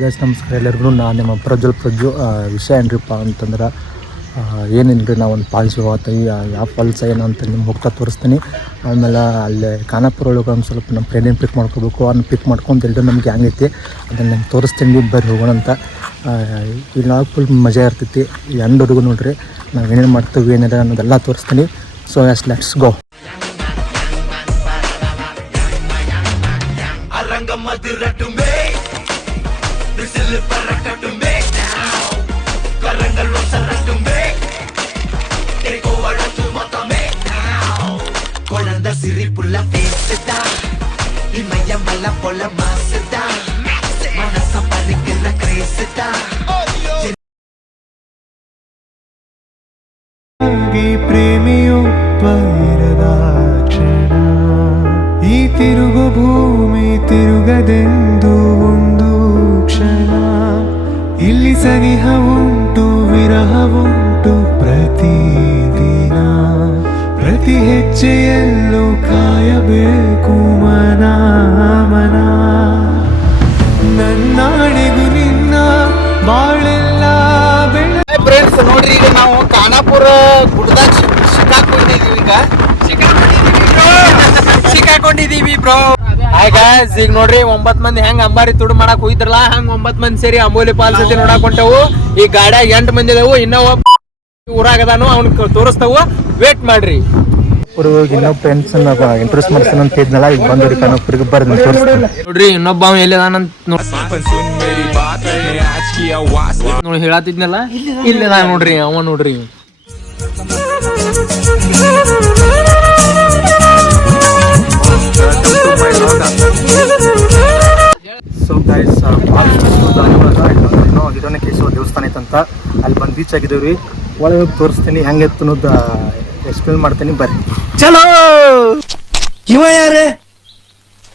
Guys ನಮಸ್ಕಾರ ಎಲ್ಲರಿಗೂ. ನಾನು ನಿಮ್ಮ ಪ್ರಜ್ವಲ್ ವಿಷಯ ಏನ್ರಿಪ್ಪ ಅಂತಂದ್ರೆ ಏನಿಲ್ಲ ನಾವು ಒಂದು ಫಾಲ್ಸ್ ಹೋಗ್ತೀವಿ. ಯಾವ ಫಾಲ್ಸ್ ಏನು ಅಂತ ನಿಮ್ಗೆ ಹೋಗ್ತಾ ತೋರಿಸ್ತೀನಿ. ಆಮೇಲೆ ಅಲ್ಲೇ ಖಾನಾಪುರ ಒಳಗೆ ಒಂದು ಸ್ವಲ್ಪ ನಮ್ಮ ಫ್ರೆಂಡಿನ ಪಿಕ್ ಮಾಡ್ಕೋಬೇಕು. ಅದನ್ನ ಪಿಕ್ ಮಾಡ್ಕೊಂಡು ಎಲ್ಲರೂ ನಮ್ಗೆ ಹೆಂಗೈತಿ ಅದನ್ನು ನಾನು ತೋರಿಸ್ತೀನಿ. ಬರ್ರಿ ಹೋಗೋಣ ಅಂತ. ಇಲ್ಲಿ ಫುಲ್ ಮಜಾ ಇರ್ತೈತಿ. ಎಂಡವರೆಗೂ ನೋಡ್ರಿ ನಾವು ಏನೇನು ಮಾಡ್ತೀವಿ ಏನಿದೆ ಅನ್ನೋದೆಲ್ಲ ತೋರಿಸ್ತೀನಿ. So let's go. Siripula feseta Imaya mala pola maseta Manasa panikilla creseta Agi ಪ್ರೇಮಿಯೊಬ್ಬರದ ಕ್ಷಣ ಈ ತಿರುಗು ಭೂಮಿ ತಿರುಗದೆಂದು ಒಂದು ಕ್ಷಣ ಇಲ್ಲಿ ಸನಿಹ ಉಂಟು ವಿರಹ ಉಂಟು ಪ್ರತಿದಿನ ಪ್ರತಿ ಹೆಜ್ಜೆಯಲ್ಲೂ ಕಾಯಬೇಕು ಮನ ಮನ ನನ್ನಾಣೆಗೂ ನಿನ್ನ ಬಾಳೆಲ್ಲ ಬೆಳ ಫ್ರೆಂಡ್ಸ್ ನೋಡ್ರಿ, ಈಗ ನಾವು ಖಾನಾಪುರ ಗುಡ್ದಾಗ ಸಿಕ್ಕಾಕೊಂಡಿದೀವಿ ಬ್ರೋ. ಹಾಯ್ ಗಾಯ್ಸ್, ಈಗ ನೋಡ್ರಿ 9 ಮಂದಿ ಹೆಂಗ್ ಅಂಬಾರಿ ತುಡು ಮಾಡಕ್ ಹೋಗಿದ್ರಲ್ಲ ಹಂಗ 9 ಮಂದಿ ಸೇರಿ ಅಂಬೋಲಿ ಫಾಲ್ಸ್ ಐತಿ ನೋಡಕ್ ಹೊಂಟವು. ಈ ಗಾಡ್ಯಾಗ 8 ಮಂದಿ ಇದಾವು. ಇನ್ನೂ ಊರಾಗದಾನು ಅವ್ನ ತೋರಿಸ್ತಾವು. ವೇಟ್ ಮಾಡ್ರಿ. ಇನ್ನೊಬ್ಬ ಫ್ರೆಂಡ್ಸ್ ಇಂಟ್ರೆಸ್ಟ್ ಮಾಡ್ತಾನೆ ಅಂತ ಇದ್ನಲ್ಲ, ಈಗ ಬಂದ್ರಿ ಖಾನಾಪುರಿಗೆ ಬರ್ರಿ ನೋಡ್ರಿ. ಇನ್ನೊಬ್ಬ ಅವ ಎಲ್ಲಿದಾನಂತ ನೋಡಿ ಹೇಳತ್ತಿದ್ನಲ್ಲ, ಇಲ್ಲದ ನೋಡ್ರಿ ಅವ ನೋಡ್ರಿ. ಸೊ ಗೈಸ್, ಹಿರಣ್ಯಕೇಶ್ವರ ದೇವಸ್ಥಾನ ಐತಂತ ಅಲ್ಲಿ ಬಂದು ಬೀಚ್ ಆಗಿದ್ದೇವ್ರಿ. ಒಳಗೆ ಹೋಗಿ ತೋರಿಸ್ತೀನಿ ಹೆಂಗಿತ್ತು ಅನ್ನೋದು ಎಕ್ಸ್ಪ್ಲೇನ್ ಮಾಡ್ತೀನಿ. ಬರ್ರಿ. ಚಲೋ. ಇವ ಯಾರೇ?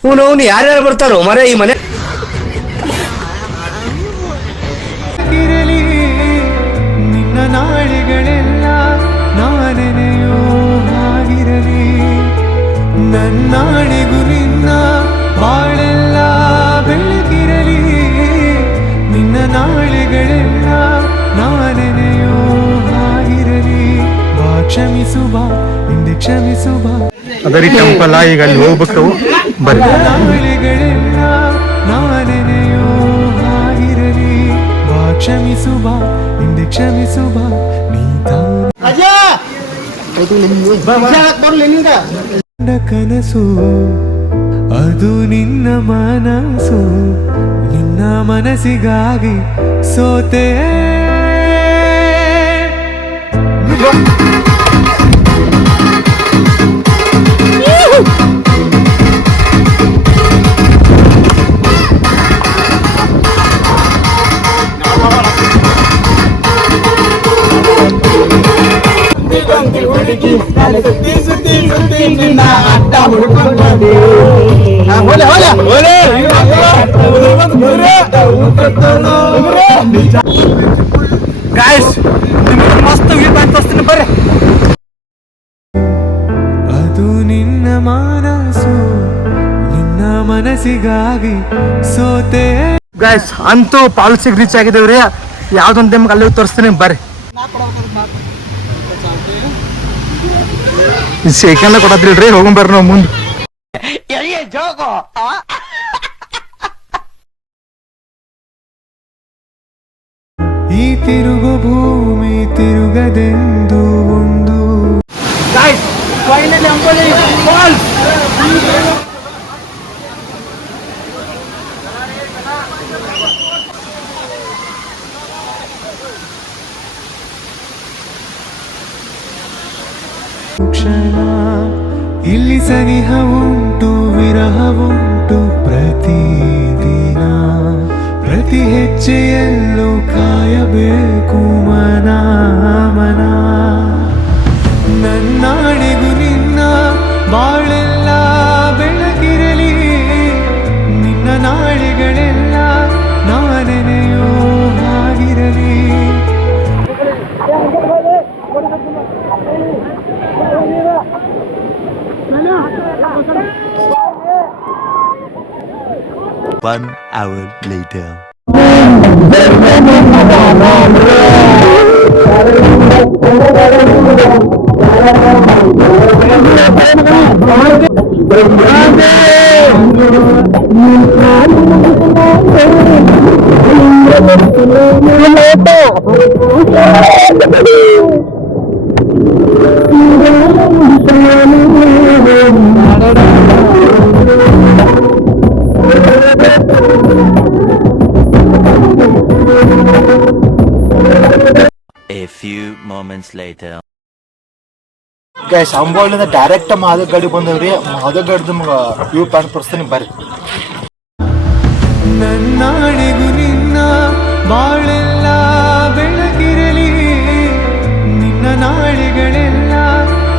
ಅವನು ಯಾರ್ಯಾರು ಬರ್ತಾರೋ ಮರ ಈ ಮನೆ. ನಿನ್ನ ನಾಳೆಗಳೆಲ್ಲ ನಾನೆನೆಯೋ ಆಗಿರಲಿ. ನನ್ನಾಣೆಗೂ ನಿನ್ನ ಬಾಳೆಲ್ಲ ಬೆಳಕಿರಲಿ. ನಿನ್ನ ನಾಳೆಗಳೆಲ್ಲ ನಾನೆನೆಯೋ ಆಗಿರಲಿ. ಬಾ ಕ್ಷಮಿಸು ಬಾ ಹಿಂದೆ ಕ್ಷಮಿಸು ಬಾ. ಅದರಿ ಟೆಂಪಲ್ ಈಗ ಅಲ್ಲಿ ಹೋಗ್ಬೇಕು. ಬರ್ರಿ. ನಾಳೆಗಳೆಲ್ಲ ನಾನೆನೆಯೋ ಆಗಿರಲಿ. ಬಾ ಕ್ಷಮಿಸು ಬಾ ಹಿಂದೆ ಕ್ಷಮಿಸು ಬಾ. ನೀ ಕನಸು ಅದು ನಿನ್ನ ಮನಸ್ಸು. ನಿನ್ನ ಮನಸ್ಸಿಗಾಗಿ ಸೋತೆ. ಗಾಯ್ಸ್, ನಿಮಗೆ ಮಸ್ತ್ ವ್ಯೂ ಪಾಯಿಂಟ್ ತೋರಿಸ್ತೀನಿ ಬರ್ರಿ. ಅದು ನಿನ್ನ ಮನಸ್ಸು ನಿನ್ನ ಮನಸ್ಸಿಗಾಗಿ ಸೋತೆ. ಗೈಸ್, ಅಂತೂ ಫಾಲ್ಸಿಗೆ ರೀಚ್ ಆಗಿದ್ದೇವ್ರಿ. ಯಾವ್ದೊಂದು ನಿಮ್ಗೆ ಅಲ್ಲಿ ತೋರಿಸ್ತೀನಿ ಬರ್ರಿ. ಸೆಕೆಂಡ್ ಕೊಡತ್ರಿಲ್ರಿ, ಹೋಗಂ ಬರ್ರಿ ನಾವು ಮುಂದೆ. ಈ ತಿರುಗು ಭೂಮಿ ತಿರುಗದೆಂದು ಒಂದು. Guys, finally Amboli falls. ಕ್ಷಣ ಇಲ್ಲಿ ಸನಿಹ ಉಂಟು ವಿರಹ ಉಂಟು ಪ್ರತಿದಿನ ಪ್ರತಿ ಹೆಜ್ಜೆಯಲ್ಲೂ ಕಾಯಬೇಕು ಮನ ಮನ ನನ್ನಾಣೆಗೂ ನಿನ್ನ ಬಾಳೆಲ್ಲ ಬೆಳಕಿರಲಿ. ನಿನ್ನ ನಾಳೆಗಳೆಲ್ಲ ನಾನೆನೆಯೋ ಆಗಿರಲಿ.1 hour later. A few moments later. Guys ಅಂಬೋಳಿಂದ ಡೈರೆಕ್ಟ್ ಮಹಾದೇವ್ ಗಾಡಿ ಬಂದವ್ರಿ. ಮಹಾದೇವ್ ಗಾಡಿದ ವ್ಯೂ ಪಾಯಿಂಟ್ ತೋರಿಸ್ತೀನಿ ಬರ್ರಿ. ನನ್ನಾಣೆಗೂ ನಿನ್ನ ಬಾಳೆಲ್ಲ ಬೆಳಗಿರಲಿ, ನಿನ್ನ ನಾಳೆಗಳೆಲ್ಲ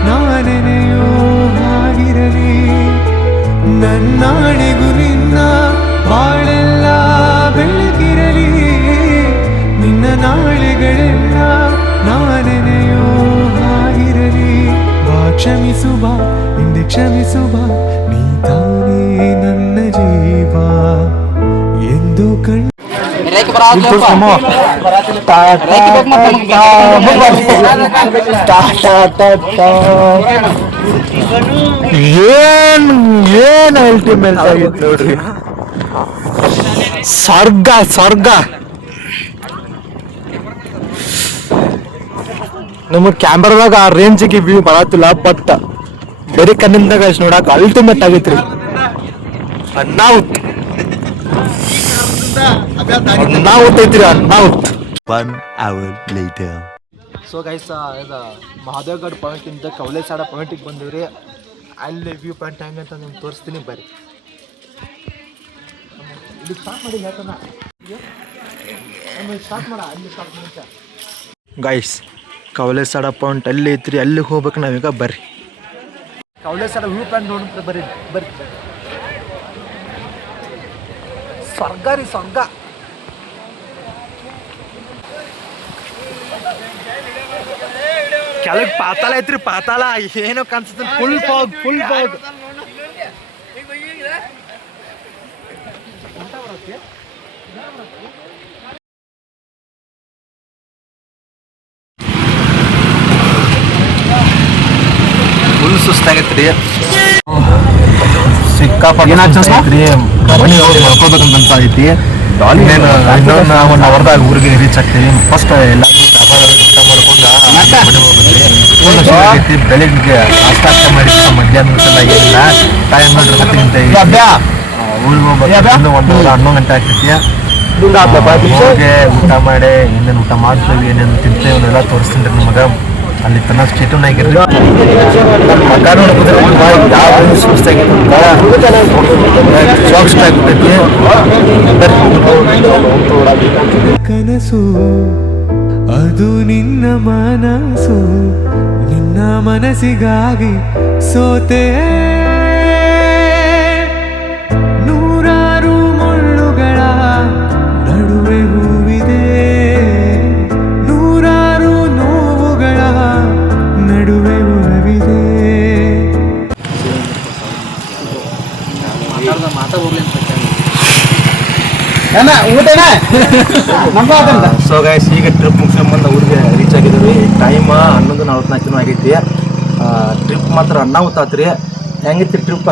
ನಾನೆನೆಯೋ ಹಾಗಿರಲಿ. ನನ್ನಾಣೆಗೂ ನಿನ್ನ ಬಾಳೆಲ್ಲ ಬೆಳಗಿರಲಿ, ನಿನ್ನ ನಾಳೆಗಳೆಲ್ಲ ನಾನೆನೆಯೋ ಹಾಗಿರಲಿ. ಬಾ ಕ್ಷಮಿಸು ಬಾ ಹಿಂದೆ ಕ್ಷಮಿಸು ಬಾ, ನೀ ತಾನೇ ನನ್ನ ಜೀವ ಎಂದು ಏನ್ ಅಲ್ಟಿಮೇಟ್ ಆಗಿತ್ತು ನೋಡ್ರಿ. ಸ್ವರ್ಗ ಸ್ವರ್ಗ. ನಮಗೆ ಕ್ಯಾಮ್ರಾದಾಗ ಆ ರೇಂಜಿಗೆ ವ್ಯೂ ಬರತ್ತಿಲ್ಲ, ಬಟ್ ಬೇರೆ ಕಣ್ಣಿಂದಾಗ ನೋಡಕ್ ಅಲ್ಟಿಮೇಟ್ ಆಗೈತ್ರಿ. ಅನ್ನಾವುತ್ ಐತ್ರಿ, ಅನ್ನಾವುತ್. 1 hour later. ಸೊ ಗೈಸ್, ಇದು ಮಹಾದೇವ್ಗಢ ಪಾಯಿಂಟಿಂದ ಕವಲೇಸಾಡ ಪಾಯಿಂಟಿಗೆ ಬಂದಿವ್ರಿ. ಅಲ್ಲಿ ವ್ಯೂ ಪಾಯಿಂಟ್ ಹೆಂಗೆ ಅಂತ ನಿಮ್ಗೆ ತೋರಿಸ್ತೀನಿ ಬರ್ರಿ. ಇಲ್ಲಿ ಸ್ಟಾರ್ಟ್ ಮಾಡಿ ಸ್ಟಾರ್ಟ್ ಮಾಡ ಅಲ್ಲಿ ಸ್ಟಾರ್ಟ್ ಮಾಡಿ. ಗೈಸ್, ಕವಲೇಸಾಡ ಪಾಯಿಂಟ್ ಅಲ್ಲಿ ಐತ್ರಿ, ಅಲ್ಲಿಗೆ ಹೋಗ್ಬೇಕು ನಾವೀಗ ಬರ್ರಿ. ಕವಲೇಸಾಡ ವ್ಯೂ ಪಾಯಿಂಟ್ ನೋಡಿದ್ರೆ ಬರ್ರಿ ಬರ್ರಿ. ಸ್ವರ್ಗ ರೀ ಸ್ವರ್ಗ. ಕೆಳಗೆ ಪಾತಾಳ ಐತ್ರಿ, ಪಾತಾಳ ಏನೋ ಕಾಣಿಸ್ತದೆ. Full fog full fog. Full ಸುಸ್ತಾಗೈತ್ರಿ, ಸಿಕ್ಕಾಪಟ್ಟೆ ಮನಿ ಮಲ್ಕೋಬೇಕಂತ ಐತಿ. ಇನ್ನೇನು ಇನ್ನೊಂದು 1 ಅವರ್ದಾಗ ಊರಿಗೆ ರೀಚ್ ಆಗ್ತೀವಿ. ಫಸ್ಟ್ ಎಲ್ಲಾದ್ರೂ ಊಟ ಮಾಡ್ಕೊಂಡು ಬೆಳಿಗ್ಗೆ ನಾಷ್ಟ ಮಾಡಿ ಮಧ್ಯಾಹ್ನ ಏನಿಲ್ಲ ಟೈಮ್ ನೋಡ್ರಿ 10 ಗಂಟೆ ಊರಿಗೆ ಹೋಗ್ಬೇಕು. 1 ಅವರ್ 11 ಗಂಟೆ ಆಗ್ತೈತಿ. ಹೋಗಿ ಊಟ ಮಾಡಿ ಏನೇನು ಊಟ ಮಾಡ್ತೀವಿ, ಏನೇನು ತಿಂತೇವೆ ಅವನ್ನೆಲ್ಲ ತೋರಿಸ್ತೀನಿ ರೀ ನಿಮಗೆ. ಅಲ್ಲಿ ತನ್ನ ಸ್ಟೇಟನ್ ಆಗಿರ್ರಿ. ಮಗ ನೋಡ್ಬೋದ್ರಿ ಯಾವ ಕನಸು ಅದು ನಿನ್ನ ಮನಸ್ಸು, ನಿನ್ನ ಮನಸ್ಸಿಗಾಗಿ ಸೋತೆ. ನೂರಾರು ಮುಳ್ಳುಗಳ ನಡುವೆ ಹೂವಿದೆ, ನೂರಾರು ನೋವುಗಳ ನಡುವೆ ಉಳವಿದೆ. ಸೊ ಗೈಸ್, ಈಗ ಟ್ರಿಪ್ ಮುಗಿಸ್ಕೊಂಡ್ಬಂದು ಊರಿಗೆ ರೀಚ್ ಆಗಿದ್ದೀವಿ. ಟೈಮ್ 11:44 ಆಗೈತಿ. ಟ್ರಿಪ್ ಮಾತ್ರ ಅನ್ನಾವತ್ತಾತ್ರಿ. ಹೆಂಗಿತ್ರಿ ಟ್ರಿಪ್?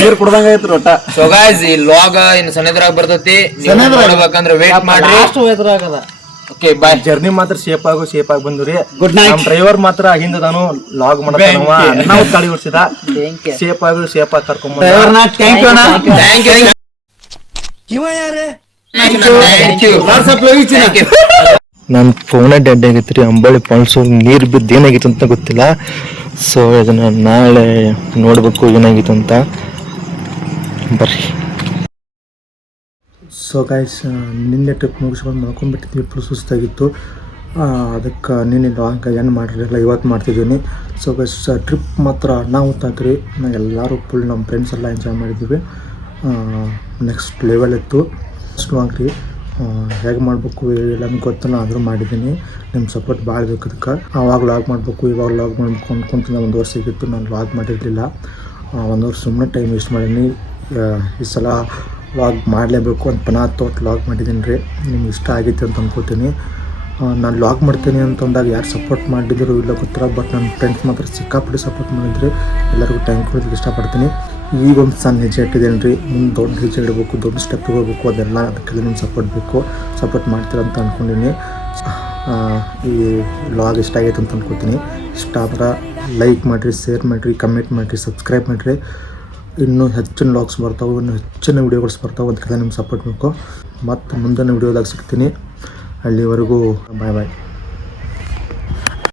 ನೀರು ಕುಡ್ದಂಗ ಐತ್ರಿ ಒಟ್ಟ. ಸೊ ಗೈಸ್, ಈ ಲಾಗ್ ಇನ್ ಸಣ್ಣದ್ರಾಗ ಬರ್ತೈತಿ. ನೋಡ್ಬೇಕಂದ್ರೆ ವೇಟ್ ಮಾಡ್ರಿ. Okay bye. ಜರ್ನಿ ಮಾತ್ರ ಸೇಫ್ ಆಗಿ ಬಂದ್ರಿ. Good night. ನಮ್ಮ ಡ್ರೈವರ್ ಮಾತ್ರ ಆಗಿಂದ ನಾನು ಲಾಗ್ ಮಾಡ್ತಾನವ. ನಾವು ಗಾಡಿ ಓಡಿಸಿದ ಸೇಫ್ ಆಗಿ ಕರ್ಕೊಂಡ್ ನನ್ನ ಫೋನೇ ಡೆಡ್ ಆಗೈತ್ರಿ. ಅಂಬಳಿ ಫಾಲ್ಸು ನೀರು ಬಿದ್ದು ಏನಾಗಿತ್ತು ಅಂತ ಗೊತ್ತಿಲ್ಲ. ಸೊ ಇದನ್ನ ನಾಳೆ ನೋಡ್ಬೇಕು ಏನಾಗಿತ್ತು ಅಂತ. ಬರ್ರಿ. ಸೊ ಗೈಸ್, ನಿನ್ನೆ ಟ್ರಿಪ್ ಮುಗಿಸ್ಕೊಂಡು ಮಾಡ್ಕೊಂಡ್ಬಿಟ್ಟಿದ್ವಿ. ಫುಲ್ ಸುಸ್ತಾಗಿತ್ತು. ಅದಕ್ಕೆ ನಿನ್ನೆ ಲಾಂಗ್ ಏನು ಮಾಡಿರಲಿಲ್ಲ, ಇವತ್ತು ಮಾಡ್ತಿದ್ದೀನಿ. ಸೊ ಗೈಸ್, ಟ್ರಿಪ್ ಮಾತ್ರ ಅನ್ನಾಹುತ್ತಾತ್ರಿ. ಎಲ್ಲರೂ ಫುಲ್ ನಮ್ಮ ಫ್ರೆಂಡ್ಸ್ ಎಲ್ಲ ಎಂಜಾಯ್ ಮಾಡಿದ್ದೀವಿ. ನೆಕ್ಸ್ಟ್ ಲೆವೆಲ್ ಇತ್ತು. ಫಸ್ಟ್ ಲಾಂಗ್ ರೀ. ಹೇಗೆ ಮಾಡಬೇಕು ಎಲ್ಲನೂ ಗೊತ್ತಿಲ್ಲ, ಆದರೂ ಮಾಡಿದ್ದೀನಿ. ನಿಮ್ಮ ಸಪೋರ್ಟ್ ಭಾಳ ಬೇಕು ಅದಕ್ಕೆ. ಆವಾಗ ಲಾಗ್ ಮಾಡಬೇಕು, ಇವಾಗ ಲಾಗ್ ಮಾಡ್ಬೇಕು ಅಂದ್ಕೊಂತೀನಿ. 1 ವರ್ಷ ಸಿಗಿತ್ತು, ನಾನು ಲಾಗ್ ಮಾಡಿರಲಿಲ್ಲ. 1 ವರ್ಷ ಸುಮ್ಮನೆ ಟೈಮ್ ವೇಸ್ಟ್ ಮಾಡೀನಿ. ಈ ಸಲ ವ್ಲಾಗ್ ಮಾಡಲೇಬೇಕು ಅಂತ ಪುನಃ ವ್ಲಾಗ್ ಮಾಡಿದ್ದೀನಿ ರೀ. ನಿಮ್ಗೆ ಇಷ್ಟ ಆಗೈತೆ ಅಂತ ಅಂದ್ಕೊತೀನಿ. ನಾನು ವ್ಲಾಗ್ ಮಾಡ್ತೀನಿ ಅಂತಂದಾಗ ಯಾರು ಸಪೋರ್ಟ್ ಮಾಡಿದ್ರು ಇಲ್ಲ ಗೊತ್ತಿಲ್ಲ, ಬಟ್ ನನ್ನ ಫ್ರೆಂಡ್ಸ್ ಮಾತ್ರ ಸಿಕ್ಕಾಪಟ್ಟೆ ಸಪೋರ್ಟ್ ಮಾಡಿದ್ರಿ. ಎಲ್ಲರಿಗೂ ಥ್ಯಾಂಕ್ ಯು ಇಷ್ಟಪಡ್ತೀನಿ. ಈಗೊಂದು ಸಣ್ಣ ಹೆಜ್ಜೆ ಇಟ್ಟಿದ್ದೇನೆ ರೀ, ಮುಂದೆ ದೊಡ್ಡ ಹೆಜ್ಜೆ ಇಡಬೇಕು, ದೊಡ್ಡ ಸ್ಟೆಪ್ ಹೋಗಬೇಕು, ಅದೆಲ್ಲ ಅದಕ್ಕೆಲ್ಲ ನಿಮ್ಮ ಸಪೋರ್ಟ್ ಬೇಕು. ಸಪೋರ್ಟ್ ಮಾಡ್ತೀರ ಅಂತ ಅಂದ್ಕೊಂಡಿನಿ. ಈ ವ್ಲಾಗ್ ಇಷ್ಟ ಆಗೈತೆ ಅಂತ ಅಂದ್ಕೊತೀನಿ. ಇಷ್ಟ ಆದ್ರೆ ಲೈಕ್ ಮಾಡಿರಿ, ಶೇರ್ ಮಾಡಿರಿ, ಕಮೆಂಟ್ ಮಾಡಿರಿ, ಸಬ್ಸ್ಕ್ರೈಬ್ ಮಾಡಿರಿ. ಇನ್ನೂ ಹೆಚ್ಚಿನ ವ್ಲಾಗ್ಸ್ ಬರ್ತಾವೆ, ಇನ್ನೂ ಹೆಚ್ಚಿನ ವೀಡಿಯೋಸ್ ಬರ್ತಾವೆ, ಅದಕ್ಕೆಲ್ಲ ನಿಮ್ಗೆ ಸಪೋರ್ಟ್ ಬೇಕು. ಮತ್ತು ಮುಂದಿನ ವೀಡಿಯೋದಾಗ ಸಿಗ್ತೀನಿ. ಅಲ್ಲಿವರೆಗೂ ಬಾಯ್ ಬಾಯ್.